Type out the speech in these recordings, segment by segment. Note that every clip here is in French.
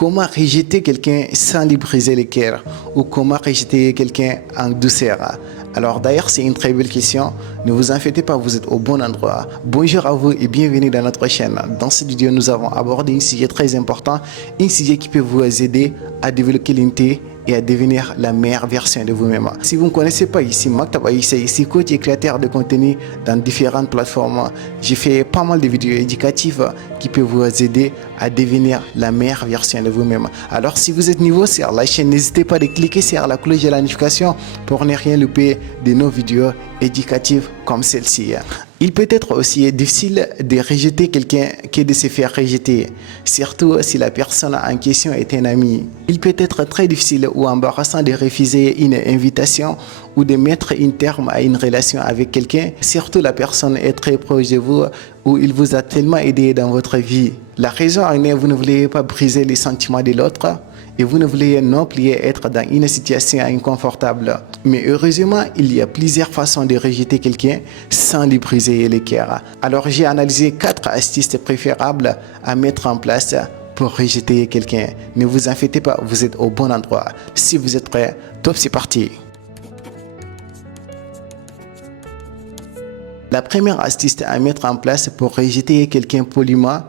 Comment rejeter quelqu'un sans lui briser le cœur ou comment rejeter quelqu'un en douceur? Alors d'ailleurs, c'est une très belle question. Ne vous inquiétez pas, vous êtes au bon endroit. Bonjour à vous et bienvenue dans notre chaîne. Dans cette vidéo, nous avons abordé un sujet très important, un sujet qui peut vous aider à développer l'unité et à devenir la meilleure version de vous-même. Si vous ne connaissez pas ici, Maktab Aïssa, ici coach et créateur de contenu dans différentes plateformes. J'ai fait pas mal de vidéos éducatives qui peuvent vous aider à devenir la meilleure version de vous-même. Alors si vous êtes nouveau sur la chaîne, n'hésitez pas à cliquer sur la cloche de la notification pour ne rien louper de nos vidéos éducatives comme celle-ci. Il peut être aussi difficile de rejeter quelqu'un que de se faire rejeter, surtout si la personne en question est un ami. Il peut être très difficile ou embarrassant de refuser une invitation ou de mettre un terme à une relation avec quelqu'un, surtout la personne est très proche de vous ou il vous a tellement aidé dans votre vie. La raison en est que vous ne voulez pas briser les sentiments de l'autre et vous ne voulez non plus être dans une situation inconfortable. Mais heureusement, il y a plusieurs façons de rejeter quelqu'un sans lui briser le cœur. Alors j'ai analysé 4 astuces préférables à mettre en place pour rejeter quelqu'un. Ne vous inquiétez pas, vous êtes au bon endroit. Si vous êtes prêts, top, c'est parti. La première astuce à mettre en place pour rejeter quelqu'un poliment,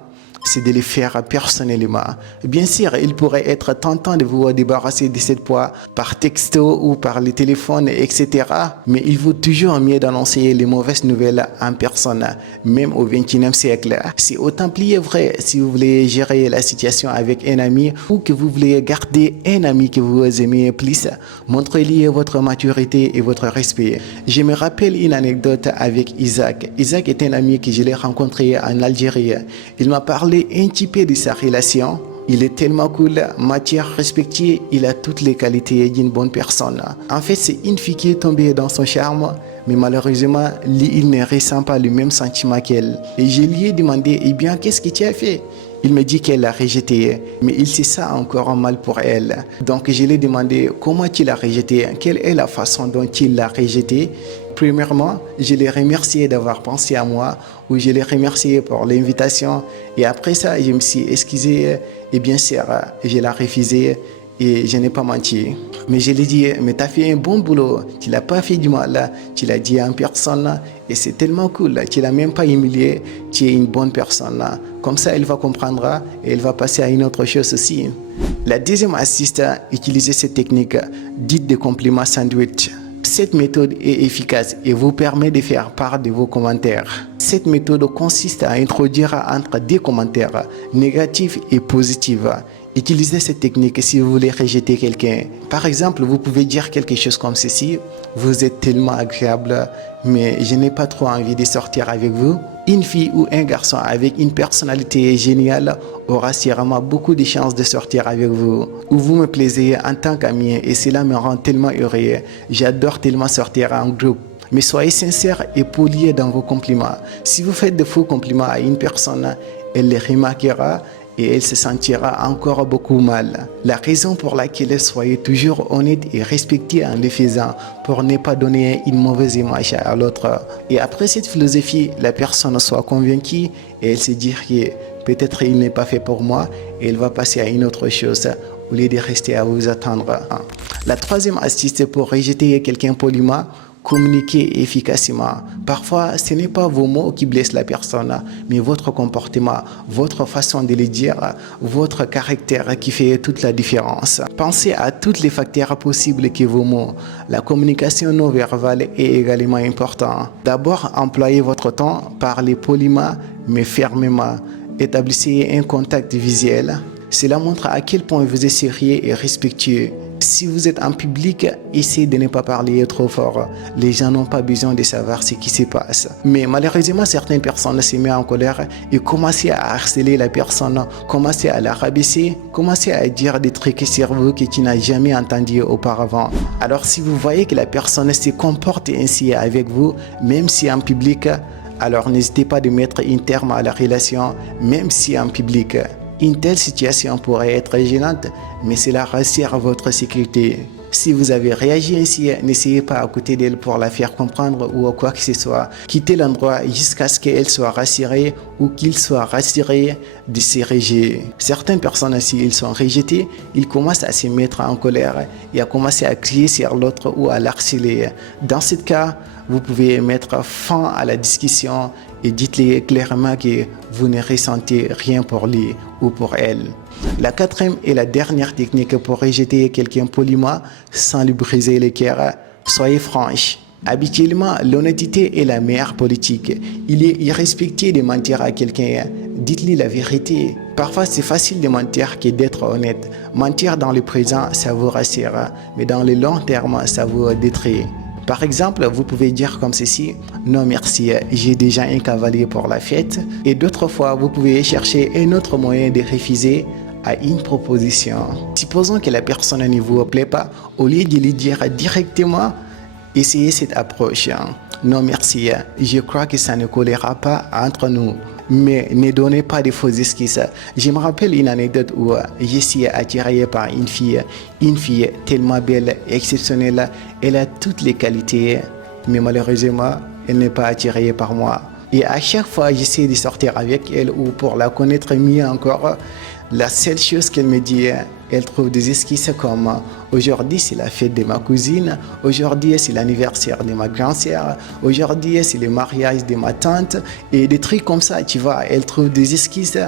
c'est de le faire personnellement. Bien sûr, il pourrait être tentant de vous débarrasser de cette poids par texto ou par le téléphone, etc. Mais il vaut toujours mieux d'annoncer les mauvaises nouvelles en personne, même au XXIe siècle. C'est autant plus vrai si vous voulez gérer la situation avec un ami ou que vous voulez garder un ami que vous aimez plus. Montrez-lui votre maturité et votre respect. Je me rappelle une anecdote avec Isaac. Isaac est un ami que je l'ai rencontré en Algérie. Il m'a parlé un petit peu de sa relation. Il est tellement cool, mature, respecté, il a toutes les qualités d'une bonne personne. En fait, c'est une fille qui est tombée dans son charme, mais malheureusement, il ne ressent pas le même sentiment qu'elle. Et je lui ai demandé, eh bien, qu'est-ce que tu as fait? Il me dit qu'elle l'a rejeté, mais il se sent encore mal pour elle. Donc je lui ai demandé comment tu l'as rejeté, quelle est la façon dont il l'a rejeté. Premièrement, je l'ai remercié d'avoir pensé à moi, ou je l'ai remercié pour l'invitation. Et après ça, je me suis excusé, et bien sûr, je l'ai refusé. Et je n'ai pas menti. Mais je lui ai dit, mais tu as fait un bon boulot. Tu l'as pas fait du mal. Tu l'as dit en personne. Et c'est tellement cool. Tu l'as même pas humilié. Tu es une bonne personne. Comme ça, elle va comprendre et elle va passer à une autre chose aussi. La deuxième astuce, utilisez cette technique dite de compliments sandwich. Cette méthode est efficace et vous permet de faire part de vos commentaires. Cette méthode consiste à introduire entre des commentaires négatifs et positifs. Utilisez cette technique si vous voulez rejeter quelqu'un. Par exemple, vous pouvez dire quelque chose comme ceci. Vous êtes tellement agréable, mais je n'ai pas trop envie de sortir avec vous. Une fille ou un garçon avec une personnalité géniale aura sûrement beaucoup de chances de sortir avec vous. Ou vous me plaisez en tant qu'ami et cela me rend tellement heureux. J'adore tellement sortir en groupe. Mais soyez sincère et poli dans vos compliments. Si vous faites de faux compliments à une personne, elle les remarquera et elle se sentira encore beaucoup mal. La raison pour laquelle soyez toujours honnête et respecté en le faisant pour ne pas donner une mauvaise image à l'autre. Et après cette philosophie, la personne soit convaincue et elle se dit que peut-être il n'est pas fait pour moi et elle va passer à une autre chose au lieu de rester à vous attendre. La troisième astuce pour rejeter quelqu'un poliment, communiquer efficacement. Parfois, ce n'est pas vos mots qui blessent la personne, mais votre comportement, votre façon de le dire, votre caractère qui fait toute la différence. Pensez à tous les facteurs possibles que vos mots. La communication non verbale est également importante. D'abord, employez votre temps, parlez poliment mais fermement. Établissez un contact visuel. Cela montre à quel point vous êtes sérieux et respectueux. Si vous êtes en public, essayez de ne pas parler trop fort. Les gens n'ont pas besoin de savoir ce qui se passe. Mais malheureusement, certaines personnes se mettent en colère et commencent à harceler la personne, commencent à la rabaisser, commencent à dire des trucs sur vous que tu n'as jamais entendu auparavant. Alors si vous voyez que la personne se comporte ainsi avec vous, même si en public, alors n'hésitez pas de mettre un terme à la relation, même si en public. Une telle situation pourrait être gênante, mais cela rassure votre sécurité. Si vous avez réagi ainsi, n'essayez pas à côté d'elle pour la faire comprendre ou quoi que ce soit. Quittez l'endroit jusqu'à ce qu'elle soit rassurée ou qu'il soit rassuré de ces rejets. Certaines personnes, s'ils sont rejetés, ils commencent à se mettre en colère et à commencer à crier sur l'autre ou à l'harceler. Dans ce cas, vous pouvez mettre fin à la discussion et dites-lui clairement que vous ne ressentez rien pour lui ou pour elle. La quatrième et la dernière technique pour rejeter quelqu'un poliment sans lui briser le cœur, soyez franche. Habituellement, l'honnêteté est la meilleure politique. Il est irrespectueux de mentir à quelqu'un. Dites-lui la vérité. Parfois, c'est facile de mentir que d'être honnête. Mentir dans le présent, ça vous rassure, mais dans le long terme, ça vous détruit. Par exemple, vous pouvez dire comme ceci: non merci, j'ai déjà un cavalier pour la fête. Et d'autres fois, vous pouvez chercher un autre moyen de refuser à une proposition. Supposons que la personne ne vous plaît pas, au lieu de lui dire directement, essayez cette approche. Non merci, je crois que ça ne collera pas entre nous. Mais ne donnez pas de fausses excuses. Je me rappelle une anecdote où je suis attiré par une fille tellement belle, exceptionnelle. Elle a toutes les qualités, mais malheureusement, elle n'est pas attirée par moi. Et à chaque fois, j'essaie de sortir avec elle ou pour la connaître mieux encore. La seule chose qu'elle me dit, elle trouve des excuses comme aujourd'hui c'est la fête de ma cousine, aujourd'hui c'est l'anniversaire de ma grand-sœur, aujourd'hui c'est le mariage de ma tante et des trucs comme ça, tu vois. Elle trouve des excuses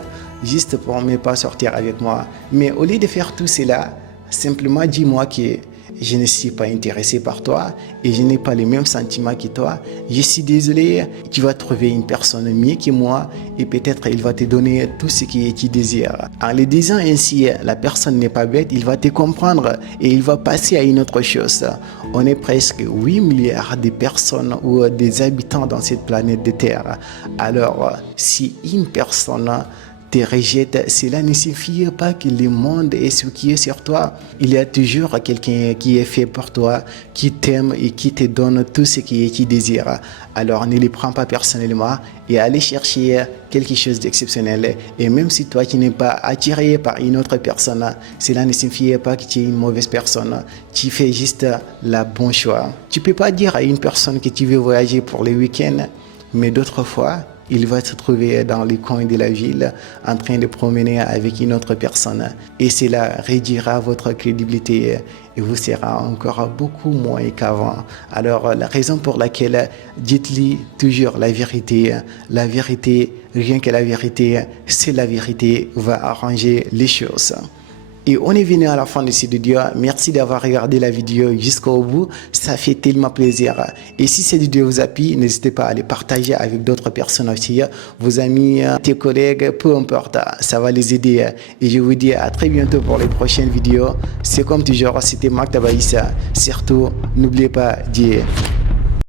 juste pour ne pas sortir avec moi. Mais au lieu de faire tout cela, simplement dis-moi que je ne suis pas intéressé par toi et je n'ai pas les mêmes sentiments que toi. Je suis désolé, tu vas trouver une personne mieux que moi et peut-être il va te donner tout ce que tu désires. En le disant ainsi, la personne n'est pas bête, il va te comprendre et il va passer à une autre chose. On est presque 8 milliards de personnes ou des habitants dans cette planète de Terre. Alors, si une personne te rejette, cela ne signifie pas que le monde est ce qui est sur toi. Il y a toujours quelqu'un qui est fait pour toi, qui t'aime et qui te donne tout ce que tu désires. Alors ne le prends pas personnellement et allez chercher quelque chose d'exceptionnel. Et même si toi tu n'es pas attiré par une autre personne, cela ne signifie pas que tu es une mauvaise personne. Tu fais juste le bon choix. Tu peux pas dire à une personne que tu veux voyager pour le week-end, mais d'autres fois, il va se trouver dans les coins de la ville en train de promener avec une autre personne et cela réduira votre crédibilité et vous sera encore beaucoup moins qu'avant. Alors la raison pour laquelle dites-lui toujours la vérité, rien que la vérité, c'est la vérité va arranger les choses. Et on est venu à la fin de cette vidéo. Merci d'avoir regardé la vidéo jusqu'au bout. Ça fait tellement plaisir. Et si cette vidéo vous a plu, n'hésitez pas à les partager avec d'autres personnes aussi. Vos amis, tes collègues, peu importe. Ça va les aider. Et je vous dis à très bientôt pour les prochaines vidéos. C'est comme toujours, c'était Marc Tabaïssa. Surtout, n'oubliez pas d'y